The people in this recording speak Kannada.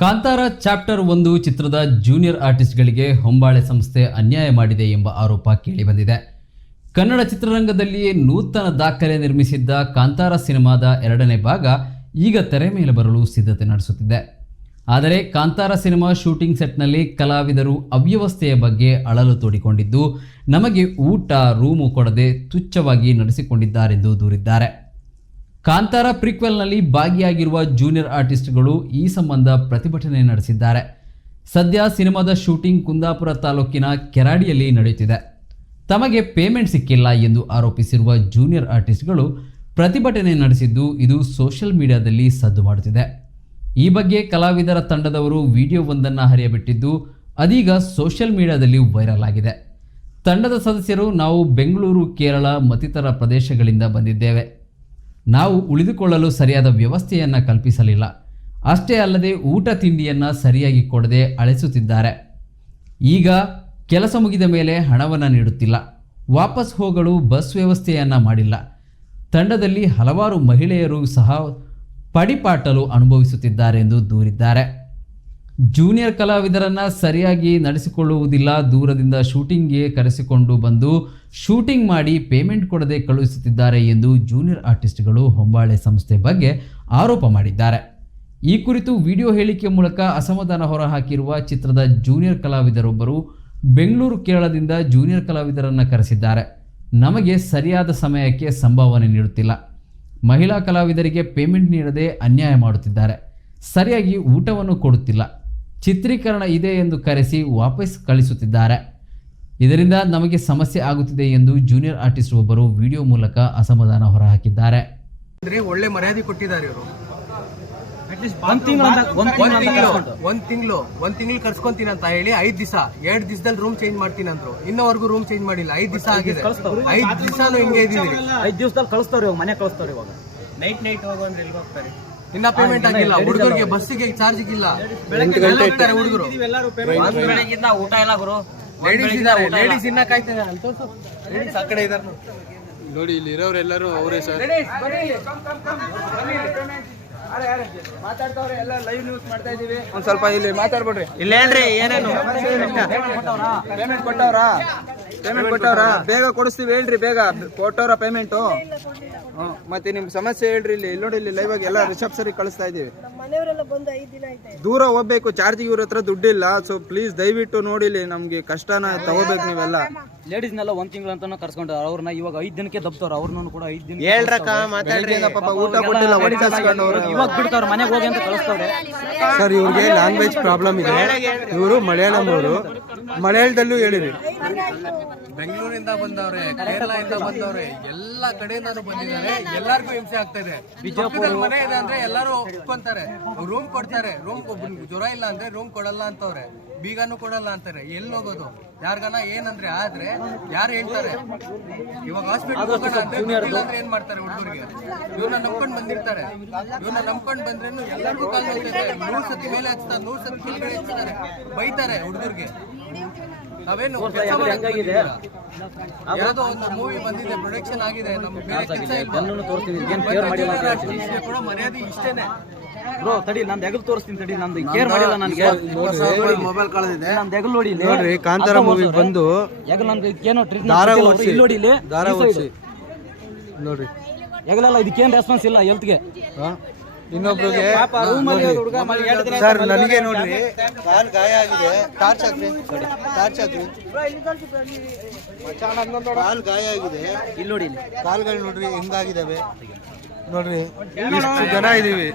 ಕಾಂತಾರ ಚಾಪ್ಟರ್ 1 ಚಿತ್ರದ ಜೂನಿಯರ್ ಆರ್ಟಿಸ್ಟ್ಗಳಿಗೆ ಹೊಂಬಾಳೆ ಸಂಸ್ಥೆ ಅನ್ಯಾಯ ಮಾಡಿದೆ ಎಂಬ ಆರೋಪ ಕೇಳಿಬಂದಿದೆ. ಕನ್ನಡ ಚಿತ್ರರಂಗದಲ್ಲಿಯೇ ನೂತನ ದಾಖಲೆ ನಿರ್ಮಿಸಿದ್ದ ಕಾಂತಾರ ಸಿನಿಮಾದ 2ನೇ ಭಾಗ ಈಗ ತೆರೆ ಮೇಲೆ ಬರಲು ಸಿದ್ಧತೆ ನಡೆಸುತ್ತಿದೆ. ಆದರೆ ಕಾಂತಾರ ಸಿನಿಮಾ ಶೂಟಿಂಗ್ ಸೆಟ್ನಲ್ಲಿ ಕಲಾವಿದರು ಅವ್ಯವಸ್ಥೆಯ ಬಗ್ಗೆ ಅಳಲು ತೋಡಿಕೊಂಡಿದ್ದು, ನಮಗೆ ಊಟ ರೂಮು ಕೊಡದೆ ತುಚ್ಛವಾಗಿ ನಡೆಸಿಕೊಂಡಿದ್ದಾರೆಂದು ದೂರಿದ್ದಾರೆ. ಕಾಂತಾರ ಪ್ರಿಕ್ವೆಲ್ನಲ್ಲಿ ಭಾಗಿಯಾಗಿರುವ ಜೂನಿಯರ್ ಆರ್ಟಿಸ್ಟ್ಗಳು ಈ ಸಂಬಂಧ ಪ್ರತಿಭಟನೆ ನಡೆಸಿದ್ದಾರೆ. ಸದ್ಯ ಸಿನಿಮಾದ ಶೂಟಿಂಗ್ ಕುಂದಾಪುರ ತಾಲೂಕಿನ ಕೆರಾಡಿಯಲ್ಲಿ ನಡೆಯುತ್ತಿದೆ. ತಮಗೆ ಪೇಮೆಂಟ್ ಸಿಕ್ಕಿಲ್ಲ ಎಂದು ಆರೋಪಿಸಿರುವ ಜೂನಿಯರ್ ಆರ್ಟಿಸ್ಟ್ಗಳು ಪ್ರತಿಭಟನೆ ನಡೆಸಿದ್ದು, ಇದು ಸೋಷಿಯಲ್ ಮೀಡಿಯಾದಲ್ಲಿ ಸದ್ದು ಮಾಡುತ್ತಿದೆ. ಈ ಬಗ್ಗೆ ಕಲಾವಿದರ ತಂಡದವರು ವಿಡಿಯೋವೊಂದನ್ನು ಹರಿಯಬಿಟ್ಟಿದ್ದು, ಅದೀಗ ಸೋಷಿಯಲ್ ಮೀಡಿಯಾದಲ್ಲಿ ವೈರಲ್ ಆಗಿದೆ. ತಂಡದ ಸದಸ್ಯರು, ನಾವು ಬೆಂಗಳೂರು, ಕೇರಳ ಮತ್ತಿತರ ಪ್ರದೇಶಗಳಿಂದ ಬಂದಿದ್ದೇವೆ. ನಾವು ಉಳಿದುಕೊಳ್ಳಲು ಸರಿಯಾದ ವ್ಯವಸ್ಥೆಯನ್ನು ಕಲ್ಪಿಸಲಿಲ್ಲ. ಅಷ್ಟೇ ಅಲ್ಲದೆ ಊಟ ತಿಂಡಿಯನ್ನು ಸರಿಯಾಗಿ ಕೊಡದೆ ಅಳಿಸುತ್ತಿದ್ದಾರೆ. ಈಗ ಕೆಲಸ ಮುಗಿದ ಮೇಲೆ ಹಣವನ್ನು ನೀಡುತ್ತಿಲ್ಲ. ವಾಪಸ್ ಹೋಗಲು ಬಸ್ ವ್ಯವಸ್ಥೆಯನ್ನು ಮಾಡಿಲ್ಲ. ತಂಡದಲ್ಲಿ ಹಲವಾರು ಮಹಿಳೆಯರು ಸಹ ಪಡಿಪಾಟಲು ಅನುಭವಿಸುತ್ತಿದ್ದಾರೆ ಎಂದು ದೂರಿದ್ದಾರೆ. ಜೂನಿಯರ್ ಕಲಾವಿದರನ್ನು ಸರಿಯಾಗಿ ನಡೆಸಿಕೊಳ್ಳುವುದಿಲ್ಲ. ದೂರದಿಂದ ಶೂಟಿಂಗ್ಗೆ ಕರೆಸಿಕೊಂಡು ಬಂದು ಶೂಟಿಂಗ್ ಮಾಡಿ ಪೇಮೆಂಟ್ ಕೊಡದೆ ಕಳುಹಿಸುತ್ತಿದ್ದಾರೆ ಎಂದು ಜೂನಿಯರ್ ಆರ್ಟಿಸ್ಟ್ಗಳು ಹೊಂಬಾಳೆ ಸಂಸ್ಥೆ ಬಗ್ಗೆ ಆರೋಪ ಮಾಡಿದ್ದಾರೆ. ಈ ಕುರಿತು ವಿಡಿಯೋ ಹೇಳಿಕೆ ಮೂಲಕ ಅಸಮಾಧಾನ ಹೊರಹಾಕಿರುವ ಚಿತ್ರದ ಜೂನಿಯರ್ ಕಲಾವಿದರೊಬ್ಬರು, ಬೆಂಗಳೂರು ಕೇರಳದಿಂದ ಜೂನಿಯರ್ ಕಲಾವಿದರನ್ನು ಕರೆಸಿದ್ದಾರೆ. ನಮಗೆ ಸರಿಯಾದ ಸಮಯಕ್ಕೆ ಸಂಭಾವನೆ ನೀಡುತ್ತಿಲ್ಲ. ಮಹಿಳಾ ಕಲಾವಿದರಿಗೆ ಪೇಮೆಂಟ್ ನೀಡದೆ ಅನ್ಯಾಯ ಮಾಡುತ್ತಿದ್ದಾರೆ. ಸರಿಯಾಗಿ ಊಟವನ್ನು ಕೊಡುತ್ತಿಲ್ಲ. ಚಿತ್ರೀಕರಣ ಇದೆ ಎಂದು ಕರೆಸಿ ವಾಪಸ್ ಕಳಿಸುತ್ತಿದ್ದಾರೆ. ಇದರಿಂದ ನಮಗೆ ಸಮಸ್ಯೆ ಆಗುತ್ತಿದೆ ಎಂದು ಜೂನಿಯರ್ ಆರ್ಟಿಸ್ಟ್ ಒಬ್ಬರು ವಿಡಿಯೋ ಮೂಲಕ ಅಸಮಾಧಾನ ಹೊರಹಾಕಿದ್ದಾರೆ. ಒಳ್ಳೆ ಮರ್ಯಾದೆ ಕೊಟ್ಟಿದ್ದಾರೆ ಇವರು. ಒಂದ್ ತಿಂಗಳು ಕರ್ಸ್ಕೊಂತೀನಿ ಅಂತ ಹೇಳಿ 5 ದಿವಸ 2 ದಿವಸದಲ್ಲಿ ರೂಮ್ ಚೇಂಜ್ ಮಾಡ್ತೀನಿ ಅಂದ್ರು. ಇನ್ನವರೆಗೂ ರೂಮ್ ಚೇಂಜ್ ಮಾಡಿಲ್ಲ. 5 ದಿವಸ ಆಗಿದೆ. 5 ದಿವಸನೂ ಹಿಂಗೆ ಇದೀವಿ. 5 ದಿವಸದಲ್ಲಿ ಕಳಿಸ್ತಾವ್ರಿ, ಮನೆ ಕಳಿಸ್ತಾವ್ರಿ. ಇವಾಗ ನೈಟ್ ಹೋಗೋ ಅಂದ್ರೆ ಎಲ್ಲಿ ಹೋಗ್ತಾರೆ? ಇನ್ನ ಪೇಮೆಂಟ್ ಆಗಿಲ್ಲ ಹುಡುಗರಿಗೆ, ಬಸ್ಸಿಗೆ ಚಾರ್ಜ್ ಇಲ್ಲ. ಹೋಗ್ತಾರೆ ಹುಡುಗರು. ಊಟ ಇಲ್ಲ ಗುರು. ಲೇಡೀಸ್ ಇನ್ನ ಕಾಯ್ತಿದ್ದಾರೆ ಅಂತ. ಲೇಡೀಸ್ ಆ ಕಡೆ ಇದಾರೆ ನೋಡಿ. ಇಲ್ಲಿ ಇರೋರೆಲ್ಲರೂ ಅವರೇ ಸರ್. ಮಾತಾಡ್ತಾವ್ರೆ, ಎಲ್ಲ ಲೈವ್ ನ್ಯೂಸ್ ಮಾಡ್ತಾ ಇದೀವಿ. ಒಂದ್ ಸ್ವಲ್ಪ ಇಲ್ಲಿ ಮಾತಾಡ್ಬಿಡ್ರಿ. ಇಲ್ಲ ಹೇಳ್ರಿ, ಏನೇನು ಪೇಮೆಂಟ್ ಕೊಟ್ಟವ್ರ? ಬೇಗ ಕೊಡಿಸ್ತೀವಿ ಹೇಳ್ರಿ. ಬೇಗ ಕೊಟ್ಟವ್ರ ಪೇಮೆಂಟು? ಮತ್ತೆ ನಿಮ್ ಸಮಸ್ಯೆ ಹೇಳ್ರಿ. ಇಲ್ಲಿ ನೋಡಿ, ಇಲ್ಲಿ ಲೈವ್ ಆಗಿ ಎಲ್ಲ ರಿಸೆಪ್ಷನ್ ಕಳಿಸ್ತಾ ಇದೀವಿ. ದೂರ ಹೋಗ್ಬೇಕು, ಚಾರ್ಜಿಗೆ ಇವ್ರ ಹತ್ರ ದುಡ್ಡಿಲ್ಲ. ಸೊ ಪ್ಲೀಸ್ ದಯವಿಟ್ಟು ನೋಡಿ, ಇಲ್ಲಿ ನಮ್ಗೆ ಕಷ್ಟನ ತಗೋಬೇಕು ನೀವೆಲ್ಲ. ಲೇಡೀಸ್ನೆಲ್ಲ 1 ತಿಂಗಳು ಅಂತಾನು ಕರ್ಸ್ಕೊಂಡು ಅವ್ರನ್ನ ಇವಾಗ 5 ದಿನಕ್ಕೆ ದಬ್ತವ್ರ. ಅವ್ರನ್ನೂ ಕೂಡ 5 ದಿನ ಹೇಳ್ರಕ್ಕ, ಮಾತಾಡ್ರಿ. ಪಾಪ ಊಟ ಕೊಟ್ಟಿಲ್ಲ, ಹೊಟ್ಟೆ ಹಸ್ಕೊಂಡವ್ರು. ಇವಾಗ ಬಿಡ್ತಾವ್ರ, ಮನೆಗೆ ಹೋಗಿ ಅಂತ ಕಳಿಸ್ತವ್ರೆ. ಸರ್, ಇವ್ರಿಗೆ ಲ್ಯಾಂಗ್ವೇಜ್ ಪ್ರಾಬ್ಲಮ್ ಇದೆ. ಇವರು ಮಲಯಾಳಂ ಅವರು. ಮಲಯಾಳದಲ್ಲೂ ಹೇಳಿರಿ. ಬೆಂಗಳೂರಿಂದ ಬಂದವ್ರೆ, ಕೇರಳದಿಂದ ಬಂದವ್ರೆ, ಎಲ್ಲ ಕಡೆಯಿಂದಾನು ಬಂದಿದ್ದಾರೆ. ಎಲ್ಲರಿಗೂ ಹಿಂಸೆ ಆಗ್ತಾ ಇದೆ. ಬಿಜಾಪುರದಲ್ಲಿ ಮನೆ ಇದೆ ಅಂದ್ರೆ ಎಲ್ಲರೂ ಒಪ್ಕೊಂತಾರೆ, ರೂಮ್ ಕೊಡ್ತಾರೆ. ರೂಮ್ ಜ್ವರ ಇಲ್ಲ ಅಂದ್ರೆ ರೂಮ್ ಕೊಡಲ್ಲ ಅಂತವ್ರೆ, ಬೀಗನೂ ಕೊಡಲ್ಲ ಅಂತಾರೆ. ಎಲ್ಲಿ ಹೋಗೋದು? ಯಾರ್ಗಾನ ಏನಂದ್ರೆ ಆದ್ರೆ ಯಾರು ಹೇಳ್ತಾರೆ? ಇವಾಗ ಹಾಸ್ಪಿಟಲ್ ಹೋಗೋಣ ಅಂದ್ರೆ ಏನ್ ಮಾಡ್ತಾರೆ? ಹುಡುಗರಿಗೆ ಇವ್ರನ್ನ ನಂಬ್ಕೊಂಡ್ ಬಂದಿರ್ತಾರೆ. ಇವ್ರನ್ನ ನಂಬ್ಕೊಂಡ್ ಬಂದ್ರೇನು ಎಲ್ಲರಿಗೂ ಕಾಲ್ ನೋಡ್ತಿದೆ. 100 ಸತಿ ಮೇಲೆ ಹಚ್ತಾರೆ, 100 ಸತಿ ಕೆಳಗಡೆ ಹಚ್ತಾರೆ, ಬೈತಾರೆ ಹುಡುಗರಿಗೆ. ನಾವೇನು ಯಾವ್ದೋ ಒಂದು ಮೂವಿ ಬಂದಿದೆ, ಪ್ರೊಡಕ್ಷನ್ ಆಗಿದೆ, ನಮ್ಗೆ ಬೇರೆ ಕೆಲಸ ಇಲ್ಲ ಕೂಡ ಮರ್ಯಾದೆ ಇಷ್ಟೇನೆ. ಬ್ರೋ ತಡಿ, ನಾನು ಹೆಗಲ್ ತೋರಿಸ್ತೀನಿ ತಡಿ. ನಂದು ಕೇರ್ ಮಾಡಿಲ್ಲ ನನಗೆ. ಮೊಬೈಲ್ ಕಳೆದಿದೆ. ನಂದು ಹೆಗಲ್ ನೋಡಿ ನೋಡ್ರಿ. ಕಾಂತಾರ ಮೂವಿ ಬಂದು ಹೆಗಲ್ ನನ್ಗೆ ಏನೋ ದಾರ ಟ್ರೀಟ್ಮೆಂಟ್ ಇಲ್ಲಿ ನೋಡಿ. ಇಲ್ಲಿ ದಾರ ಓಡಿಸಿ ನೋಡ್ರಿ. ಹೆಗಲೆಲ್ಲ ಇದಕ್ಕೇನು ರೆಸ್ಪಾನ್ಸ್ ಇಲ್ಲ ಹೆಲ್ತ್ಗೆ. ಇನ್ನೊಬ್ರಿಗೆ ಸರ್, ನನಗೆ ನೋಡ್ರಿ ಕಾಲ್ ಗಾಯ ಆಗಿದೆ. ಟಾರ್ಚ್ ಹಾಕ್ರಿ, ಟಾರ್ಚ್ ಹಾಕ್ರಿ. ಕಾಲ್ ಗಾಯ ಆಗಿದೆ. ಇಲ್ಲಿ ನೋಡಿ, ಕಾಲ್ಗಳು ನೋಡ್ರಿ ಹೆಂಗಾಗಿದಾವೆ ನೋಡ್ರಿ. ಇಷ್ಟು ಜನ ಇದೀವಿ.